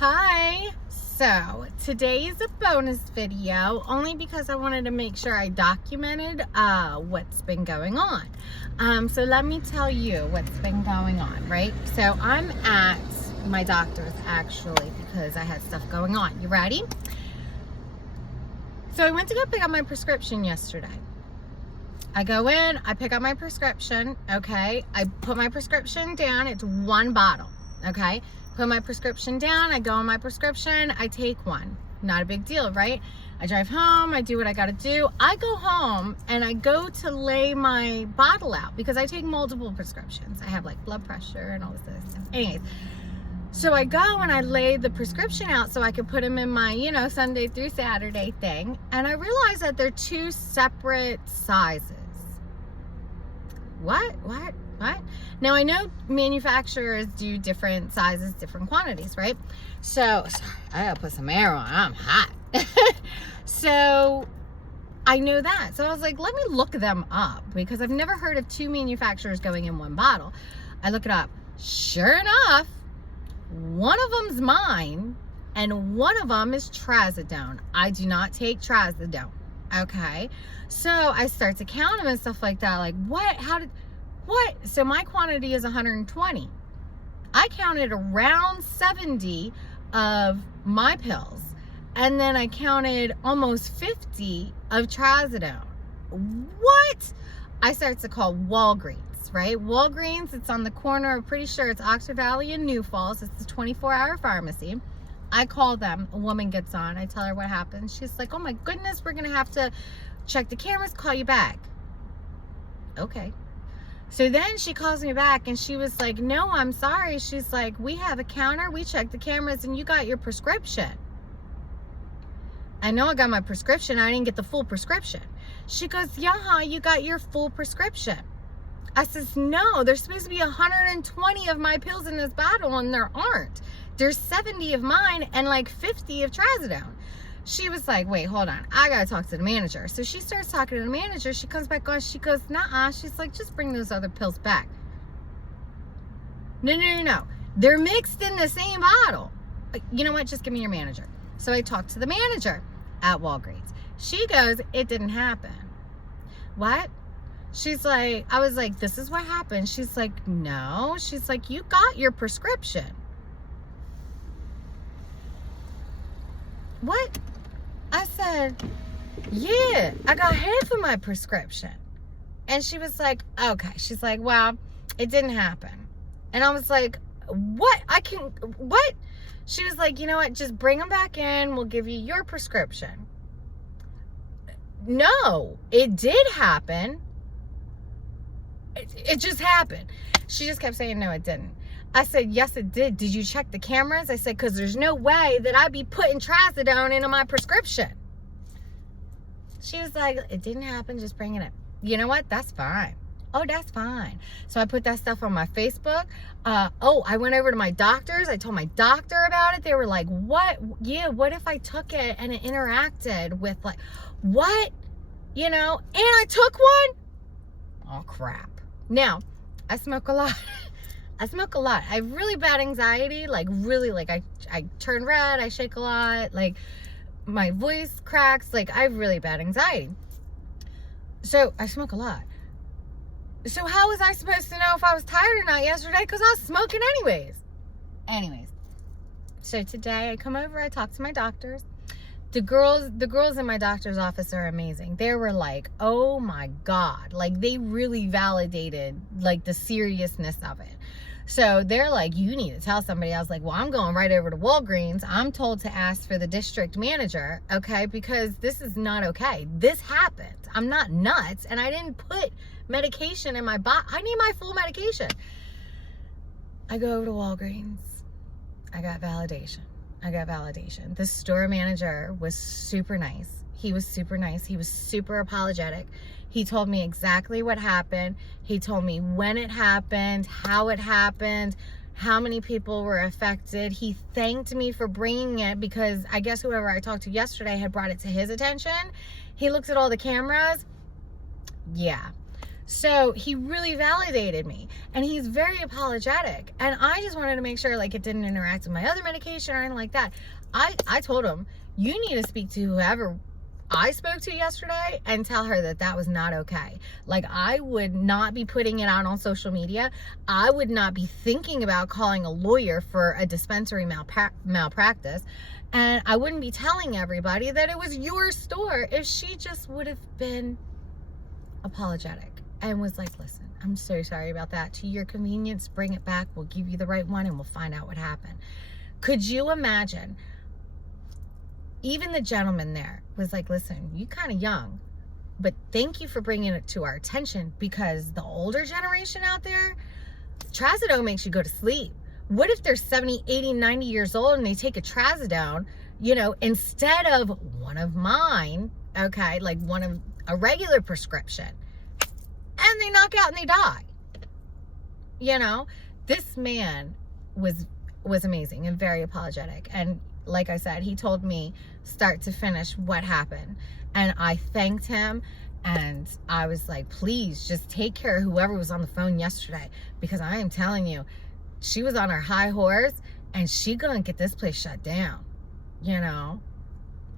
Hi. So today's a bonus video only because I wanted to make sure I documented what's been going on. So let me tell you what's been going on, right? So I'm at my doctor's actually because I had stuff going on. You ready? So I went to go pick up my prescription yesterday. I go in, I pick up my prescription, okay? I put my prescription down. It's one bottle, okay? Put my prescription down, I go on my prescription, I take one. Not a big deal, right? I drive home, I do what I gotta do. I go home and I go to lay my bottle out because I take multiple prescriptions. I have like blood pressure and all this other stuff. Anyways, so I go and I lay the prescription out so I could put them in my, Sunday through Saturday thing. And I realized that they're two separate sizes. What? Now I know manufacturers do different sizes, different quantities, right? So, sorry, I gotta put some air on, I'm hot. So, I know that. So I was like, let me look them up because I've never heard of two manufacturers going in one bottle. I look it up. Sure enough, one of them's mine and one of them is trazodone. I do not take trazodone. Okay. So I start to count them and stuff like that. Like, what? What? So my quantity is 120. I counted around 70 of my pills. And then I counted almost 50 of trazodone. What? I start to call Walgreens, right? Walgreens, it's on the corner. I'm pretty sure it's Oxford Valley and New Falls. It's a 24-hour pharmacy. I call them. A woman gets on. I tell her what happened. She's like, oh my goodness, we're going to have to check the cameras, call you back. Okay. So then she calls me back and she was like, no, I'm sorry. She's like, we have a counter. We checked the cameras and you got your prescription. I know I got my prescription. I didn't get the full prescription. She goes, yeah, you got your full prescription. I says, no, there's supposed to be 120 of my pills in this bottle and there aren't. There's 70 of mine and like 50 of trazodone. She was like, wait, hold on. I got to talk to the manager. So she starts talking to the manager. She comes back on. She goes, nuh-uh. She's like, just bring those other pills back. No. They're mixed in the same bottle. You know what? Just give me your manager. So I talked to the manager at Walgreens. She goes, it didn't happen. What? She's like, I was like, this is what happened. She's like, no. She's like, you got your prescription. What? I said, yeah, I got half of my prescription. And she was like, okay. She's like, well, it didn't happen. And I was like, what? What? She was like, you know what? Just bring them back in. We'll give you your prescription. No, it did happen. It just happened. She just kept saying, no, it didn't. I said, yes, it did. Did you check the cameras? I said, because there's no way that I'd be putting trazodone into my prescription. She was like, it didn't happen. Just bring it in. You know what? That's fine. Oh, that's fine. So I put that stuff on my Facebook. I went over to my doctors. I told my doctor about it. They were like, what? Yeah, what if I took it and it interacted with like, what? And I took one? Oh, crap. Now, I smoke a lot. I have really bad anxiety, I turn red, I shake a lot, like my voice cracks, like I have really bad anxiety. So I smoke a lot. So how was I supposed to know if I was tired or not yesterday? Because I was smoking anyways. So today I come over, I talk to my doctors. The girls in my doctor's office are amazing. They were like, oh my God, like they really validated like the seriousness of it. So they're like, you need to tell somebody. I was like, well, I'm going right over to Walgreens. I'm told to ask for the district manager, okay? Because this is not okay. This happened. I'm not nuts. And I didn't put medication in my body. I need my full medication. I go over to Walgreens. I got validation. The store manager was super nice. He was super nice. He was super apologetic. He told me exactly what happened. He told me when it happened, how it happened, how many people were affected. He thanked me for bringing it because I guess whoever I talked to yesterday had brought it to his attention. He looks at all the cameras. Yeah. So he really validated me, and he's very apologetic. And I just wanted to make sure like it didn't interact with my other medication or anything like that. I told him, you need to speak to whoever I spoke to yesterday and tell her that that was not okay. Like, I would not be putting it out on social media. I would not be thinking about calling a lawyer for a dispensary malpractice. And I wouldn't be telling everybody that it was your store if she just would have been apologetic and was like, listen, I'm so sorry about that. To your convenience, bring it back. We'll give you the right one and we'll find out what happened. Could you imagine? Even the gentleman there was like, listen, you kind of young, but thank you for bringing it to our attention, because the older generation out there, trazodone makes you go to sleep. What if they're 70, 80, 90 years old and they take a trazodone, you know, instead of one of mine, okay, like one of a regular prescription, and they knock out and they die? You know, this man was amazing and very apologetic. And like I said, he told me start to finish what happened. And I thanked him. And I was like, please just take care of whoever was on the phone yesterday. Because I am telling you, she was on her high horse and she gonna get this place shut down. You know,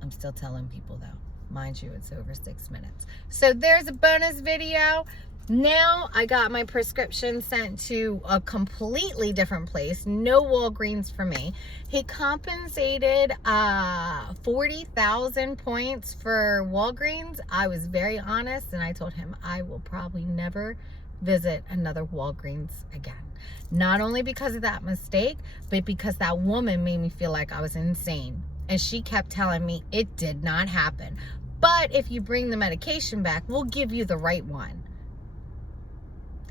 I'm still telling people though. Mind you, it's over 6 minutes. So there's a bonus video. Now I got my prescription sent to a completely different place. No Walgreens for me. He compensated 40,000 points for Walgreens. I was very honest and I told him I will probably never visit another Walgreens again. Not only because of that mistake, but because that woman made me feel like I was insane. And she kept telling me it did not happen. But if you bring the medication back, we'll give you the right one.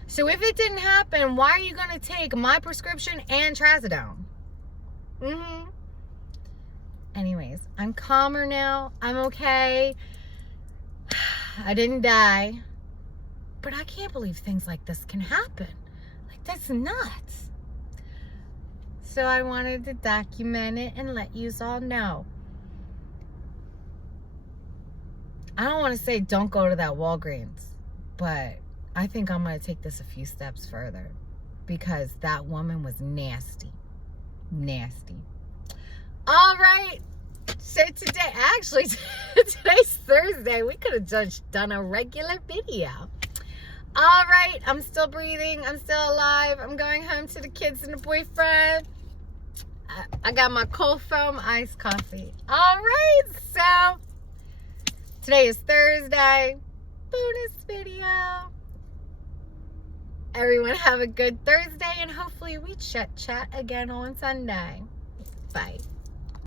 So if it didn't happen, why are you going to take my prescription and trazodone? Anyways, I'm calmer now. I'm okay. I didn't die. But I can't believe things like this can happen. Like, that's nuts. So I wanted to document it and let you all know. I don't want to say don't go to that Walgreens, but I think I'm going to take this a few steps further, because that woman was nasty. Nasty. All right. So today, actually, today's Thursday. We could have just done a regular video. All right. I'm still breathing. I'm still alive. I'm going home to the kids and the boyfriend. I got my cold foam iced coffee. All right. So today is Thursday. Bonus video. Everyone have a good Thursday, and hopefully we chat again on Sunday. Bye.